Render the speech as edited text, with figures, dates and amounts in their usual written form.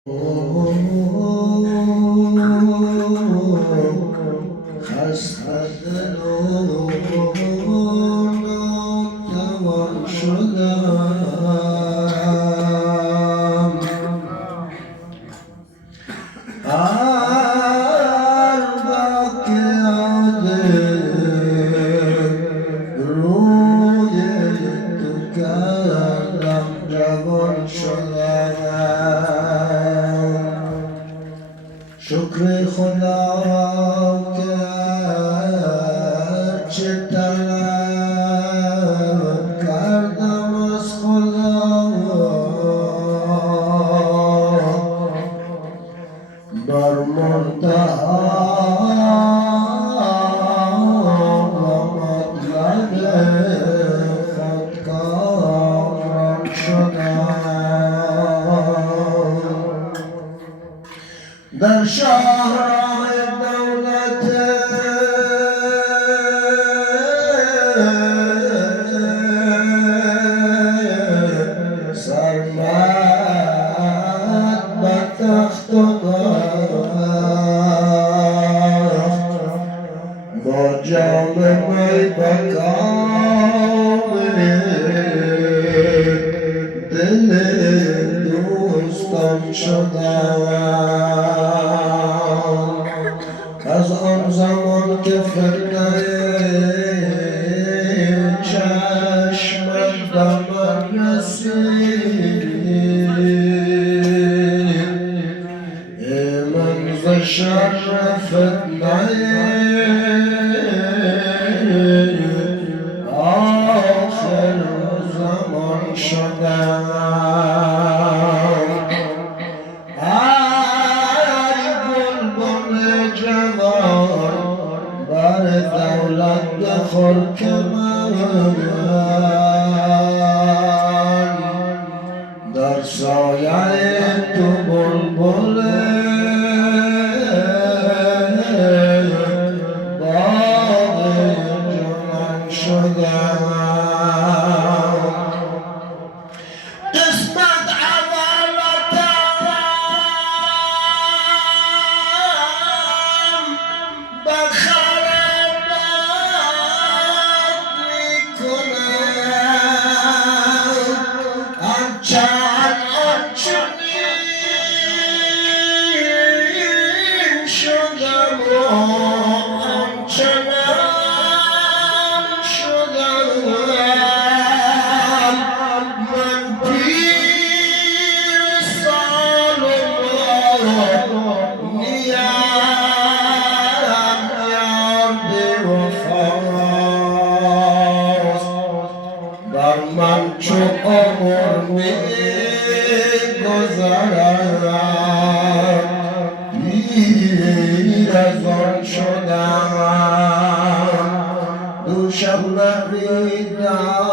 خسته دل و ناتوان شدم البته یاد روی تو کردم جوان شدم شکر خدا که چه طلب کردم از خدا بر منتها و مطلب خود کامران شدم در شاهراه دولت سرمد به تخت و با جام می به کام دل دوستان شدم از آن زمان که فتنه چشمت به من رسید من ز شر فتنه آخر زمان شدم بر دولت بخور که من در سایه تو بلبل باغ جنان شدم قسمت عدالتم بخرابات میکنم آنچنان آنچنین شدم و آنچنان شدم من پیر سال و نیم یار بی‌وفاست بر من چو عمر می‌گذرد پیر از آن شدم دوشم نبیدم